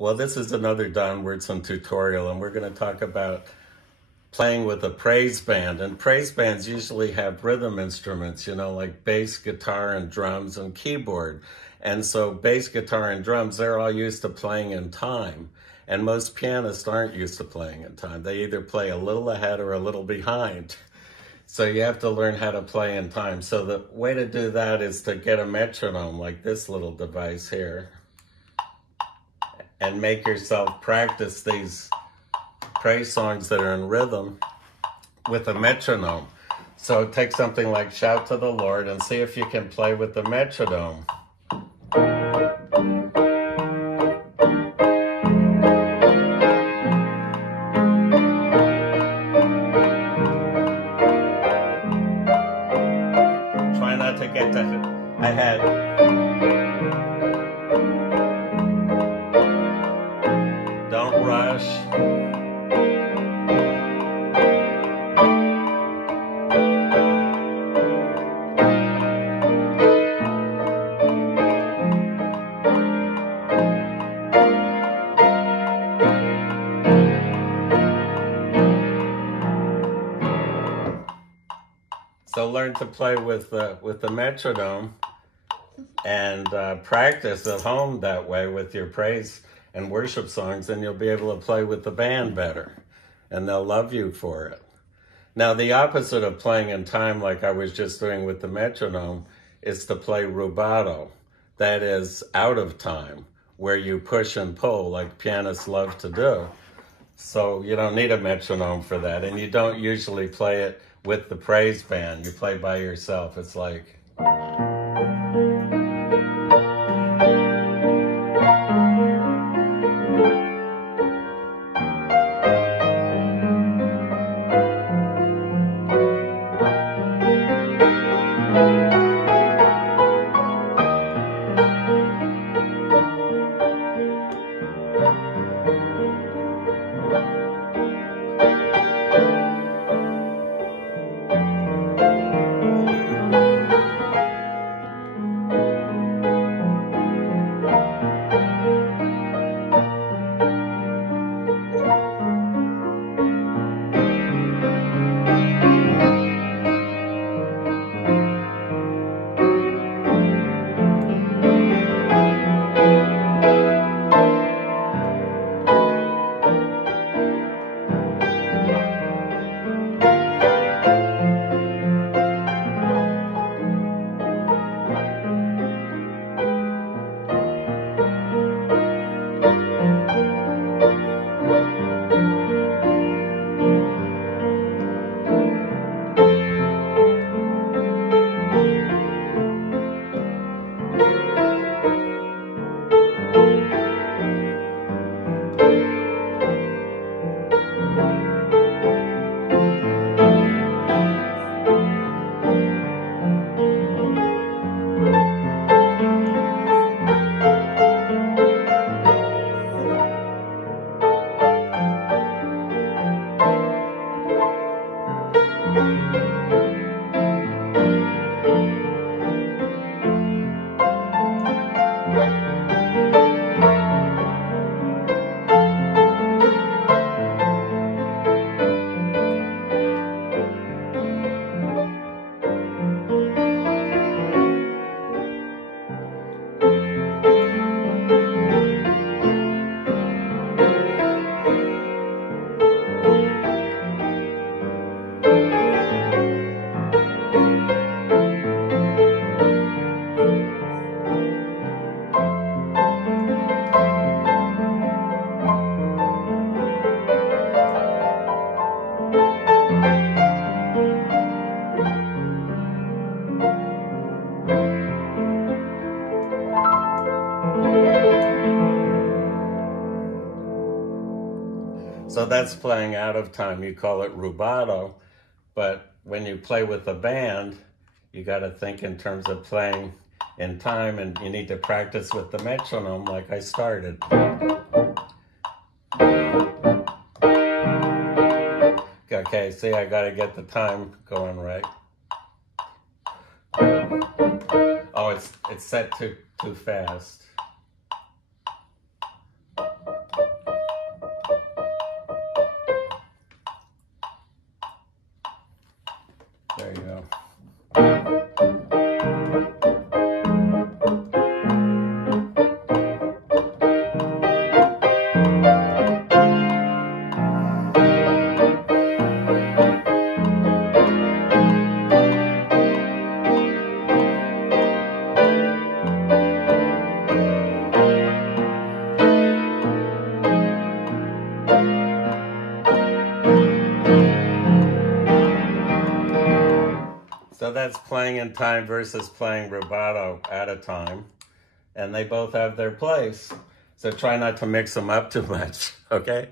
Well, this is another Don Wurtzen tutorial, and we're going to talk about playing with a praise band. And praise bands usually have rhythm instruments, you know, like bass, guitar, and drums, and keyboard. And so bass, guitar, and drums, they're all used to playing in time. And most pianists aren't used to playing in time. They either play a little ahead or a little behind. So you have to learn how to play in time. So the way to do that is to get a metronome, like this little device here, and make yourself practice these praise songs that are in rhythm with a metronome. So take something like Shout to the Lord and see if you can play with the metronome. Try not to get ahead. Don't rush. So learn to play with the metronome and practice at home that way with your praise and worship songs, and you'll be able to play with the band better, and they'll love you for it. Now, the opposite of playing in time, like I was just doing with the metronome, is to play rubato. That is out of time, where you push and pull like pianists love to do. So you don't need a metronome for that, and you don't usually play it with the praise band. You play by yourself. It's like... So that's playing out of time. You call it rubato, but when you play with a band, you got to think in terms of playing in time, and you need to practice with the metronome like I started. Okay, see, I got to get the time going right. Oh, it's set too fast. So that's playing in time versus playing rubato at a time. And they both have their place. So try not to mix them up too much, okay?